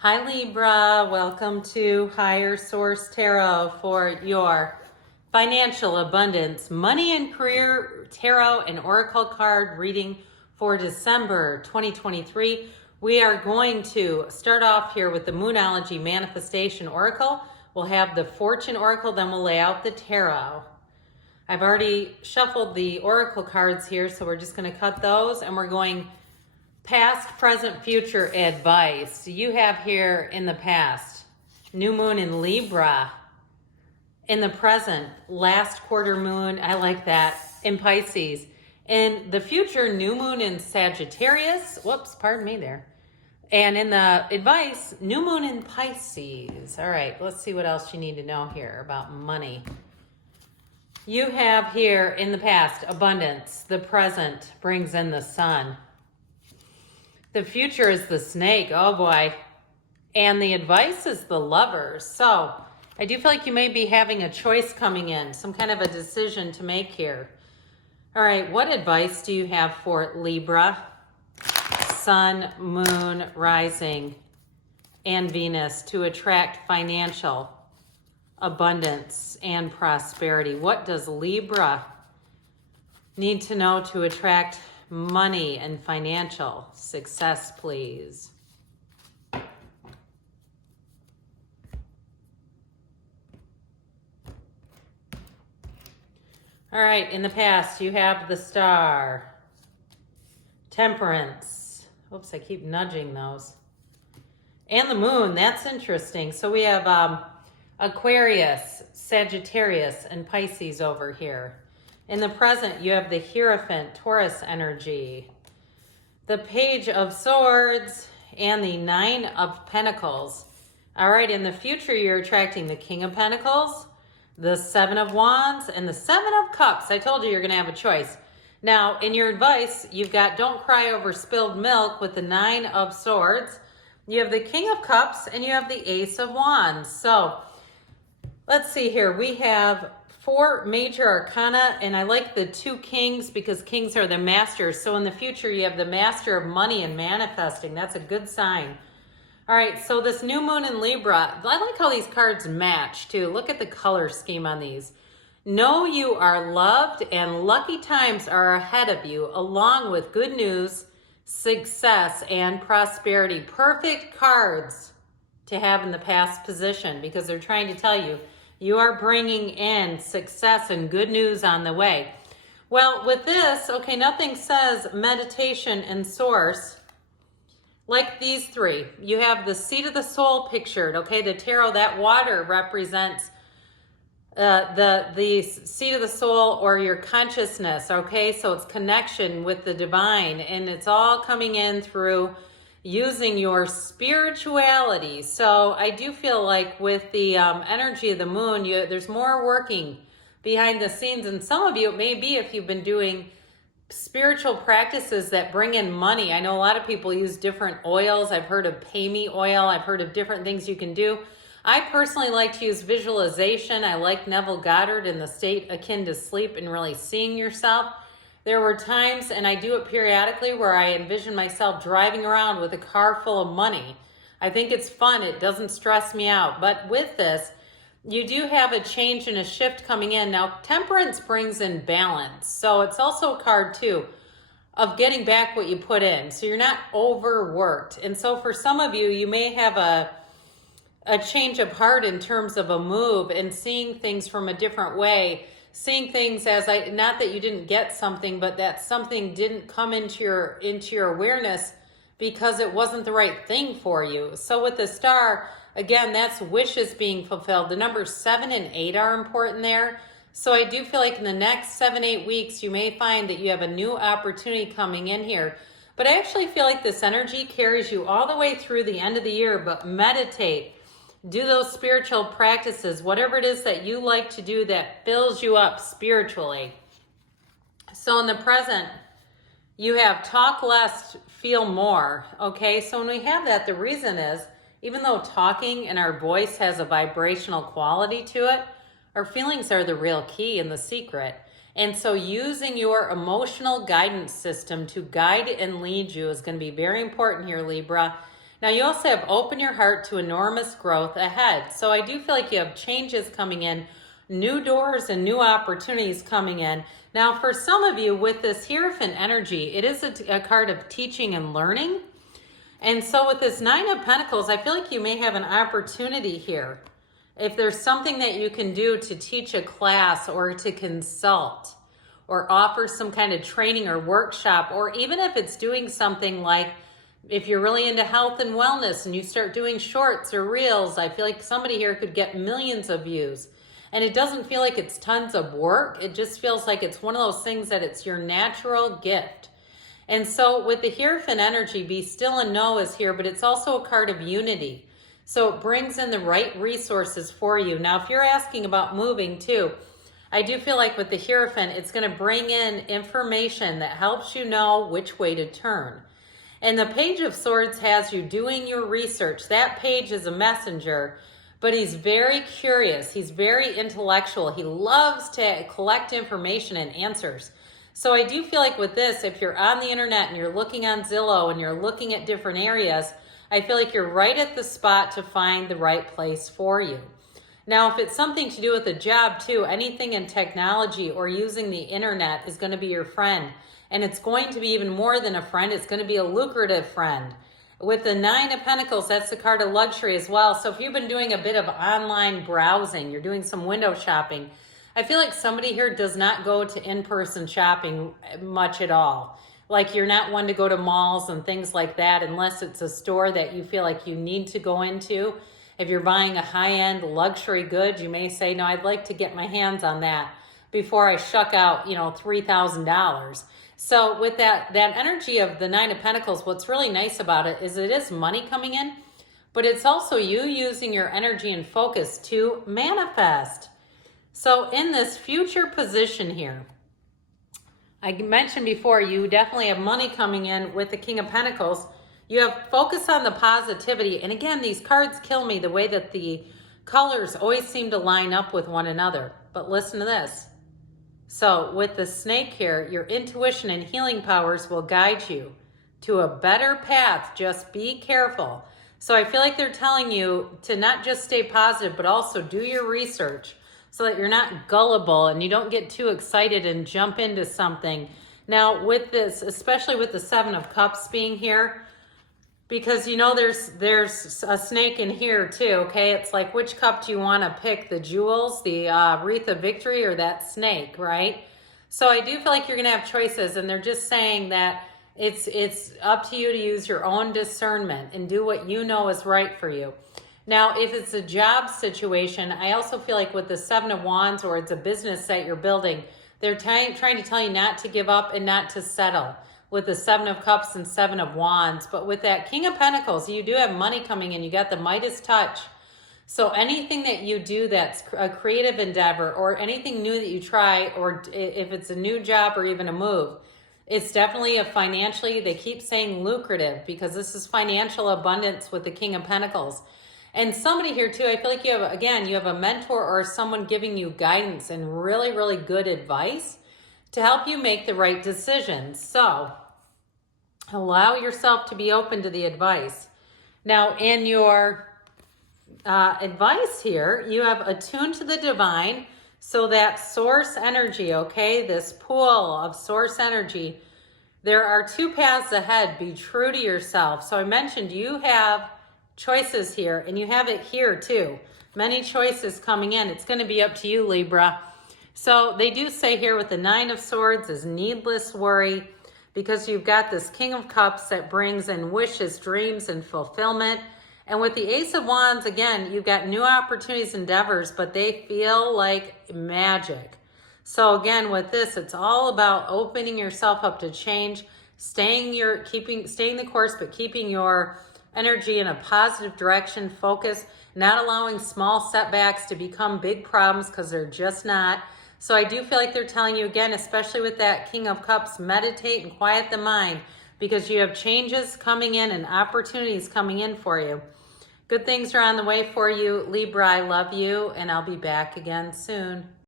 Hi Libra, welcome to Higher Source Tarot for your financial abundance, money and career tarot and oracle card reading for December 2023. We are going to start off here with the Moonology Manifestation Oracle. We'll have the Fortune Oracle, then we'll lay out the tarot. I've already shuffled the oracle cards here, so we're just going to cut those and we're going past, present, future advice. You have here in the past, new moon in Libra. In the present, last quarter moon, I like that, in Pisces. In the future, new moon in Sagittarius. Whoops, pardon me there. And in the advice, new moon in Pisces. All right, let's see what else you need to know here about money. You have here in the past, abundance. The present brings in the sun. The future is the snake, oh boy. And the advice is the lovers. So I do feel like you may be having a choice coming in, some kind of a decision to make here. All right, what advice do you have for Libra? Sun, moon, rising, and Venus to attract financial abundance and prosperity. What does Libra need to know to attract money and financial success, please? All right, in the past, you have the Star, Temperance. Oops, I keep nudging those. And the Moon, that's interesting. So we have Aquarius, Sagittarius, and Pisces over here. In the present, you have the Hierophant, Taurus energy, the Page of Swords, and the Nine of Pentacles. All right, in the future, you're attracting the King of Pentacles, the Seven of Wands, and the Seven of Cups. I told you you're going to have a choice. Now, in your advice, you've got don't cry over spilled milk with the Nine of Swords. You have the King of Cups, and you have the Ace of Wands. So, let's see here. We have 4 major arcana, and I like the 2 kings because kings are the masters. So in the future, you have the master of money and manifesting. That's a good sign. All right, so this new moon in Libra, I like how these cards match too. Look at the color scheme on these. Know you are loved and lucky times are ahead of you, along with good news, success, and prosperity. Perfect cards to have in the past position because they're trying to tell you you are bringing in success and good news on the way. Well, with this, okay, nothing says meditation and source like these 3. You have the seat of the soul pictured, okay? The tarot, that water represents the seat of the soul or your consciousness, okay? So it's connection with the divine, and it's all coming in through using your spirituality. So I do feel like with the energy of the moon, there's more working behind the scenes. And some of you, it may be if you've been doing spiritual practices that bring in money. I know a lot of people use different oils. I've heard of Pay Me oil. I've heard of different things you can do. I personally like to use visualization. I like Neville Goddard in the state akin to sleep and really seeing yourself. There were times, and I do it periodically, where I envision myself driving around with a car full of money. I think it's fun. It doesn't stress me out. But with this, you do have a change and a shift coming in. Now, Temperance brings in balance. So it's also a card, too, of getting back what you put in. So you're not overworked. And so for some of you, you may have a change of heart in terms of a move and seeing things from a different way. Seeing things as not that you didn't get something, but that something didn't come into your awareness because it wasn't the right thing for you. So with the Star, again, that's wishes being fulfilled. The numbers 7 and 8 are important there. So I do feel like in the next 7-8 weeks, you may find that you have a new opportunity coming in here. But I actually feel like this energy carries you all the way through the end of the year. But meditate. Do those spiritual practices, whatever it is that you like to do that fills you up spiritually. So in the present, you have talk less, feel more. Okay, so when we have that, the reason is, even though talking and our voice has a vibrational quality to it, our feelings are the real key and the secret. And so using your emotional guidance system to guide and lead you is going to be very important here, Libra. Now you also have open your heart to enormous growth ahead. So I do feel like you have changes coming in, new doors and new opportunities coming in. Now for some of you with this Hierophant energy, it is a card of teaching and learning. And so with this Nine of Pentacles, I feel like you may have an opportunity here. If there's something that you can do to teach a class or to consult or offer some kind of training or workshop, or even if it's doing something like if you're really into health and wellness and you start doing shorts or reels, I feel like somebody here could get millions of views. And it doesn't feel like it's tons of work. It just feels like it's one of those things that it's your natural gift. And so with the Hierophant energy, be still and know is here, but it's also a card of unity. So it brings in the right resources for you. Now, if you're asking about moving too, I do feel like with the Hierophant, it's going to bring in information that helps you know which way to turn. And the Page of Swords has you doing your research. That page is a messenger, but he's very curious. He's very intellectual. He loves to collect information and answers. So I do feel like with this, if you're on the internet and you're looking on Zillow and you're looking at different areas, I feel like you're right at the spot to find the right place for you. Now, if it's something to do with a job too, anything in technology or using the internet is going to be your friend. And it's going to be even more than a friend. It's going to be a lucrative friend. With the Nine of Pentacles, that's the card of luxury as well. So if you've been doing a bit of online browsing, you're doing some window shopping, I feel like somebody here does not go to in-person shopping much at all. Like you're not one to go to malls and things like that unless it's a store that you feel like you need to go into. If you're buying a high-end luxury good, you may say, no, I'd like to get my hands on that before I shuck out, $3,000. So with that energy of the Nine of Pentacles, what's really nice about it is money coming in, but it's also you using your energy and focus to manifest. So in this future position here, I mentioned before, you definitely have money coming in with the King of Pentacles. You have focus on the positivity. And again, these cards kill me the way that the colors always seem to line up with one another. But listen to this. So with the snake here, your intuition and healing powers will guide you to a better path. Just be careful. So I feel like they're telling you to not just stay positive, but also do your research so that you're not gullible and you don't get too excited and jump into something. Now with this, especially with the Seven of Cups being here, because there's a snake in here too, okay? It's like, which cup do you want to pick? The jewels, the wreath of victory, or that snake, right? So I do feel like you're going to have choices, and they're just saying that it's up to you to use your own discernment and do what you know is right for you. Now, if it's a job situation, I also feel like with the Seven of Wands, or it's a business that you're building, they're trying to tell you not to give up and not to settle with the Seven of Cups and Seven of Wands. But with that King of Pentacles, you do have money coming in. You got the Midas touch. So anything that you do that's a creative endeavor or anything new that you try, or if it's a new job or even a move, it's definitely a financially, they keep saying lucrative, because this is financial abundance with the King of Pentacles. And somebody here too, I feel like you have a mentor or someone giving you guidance and really, really good advice to help you make the right decisions. So allow yourself to be open to the advice. Now in your advice here, you have attuned to the divine. So that source energy, okay, this pool of source energy, there are two paths ahead. Be true to yourself. So I mentioned you have choices here, and you have it here too. Many choices coming in. It's going to be up to you, Libra. So they do say here with the Nine of Swords is needless worry, because you've got this King of Cups that brings in wishes, dreams, and fulfillment. And with the Ace of Wands, again, you've got new opportunities, endeavors, but they feel like magic. So again, with this, it's all about opening yourself up to change, staying the course, but keeping your energy in a positive direction, focus, not allowing small setbacks to become big problems, because they're just not. So I do feel like they're telling you again, especially with that King of Cups, meditate and quiet the mind, because you have changes coming in and opportunities coming in for you. Good things are on the way for you, Libra. I love you, and I'll be back again soon.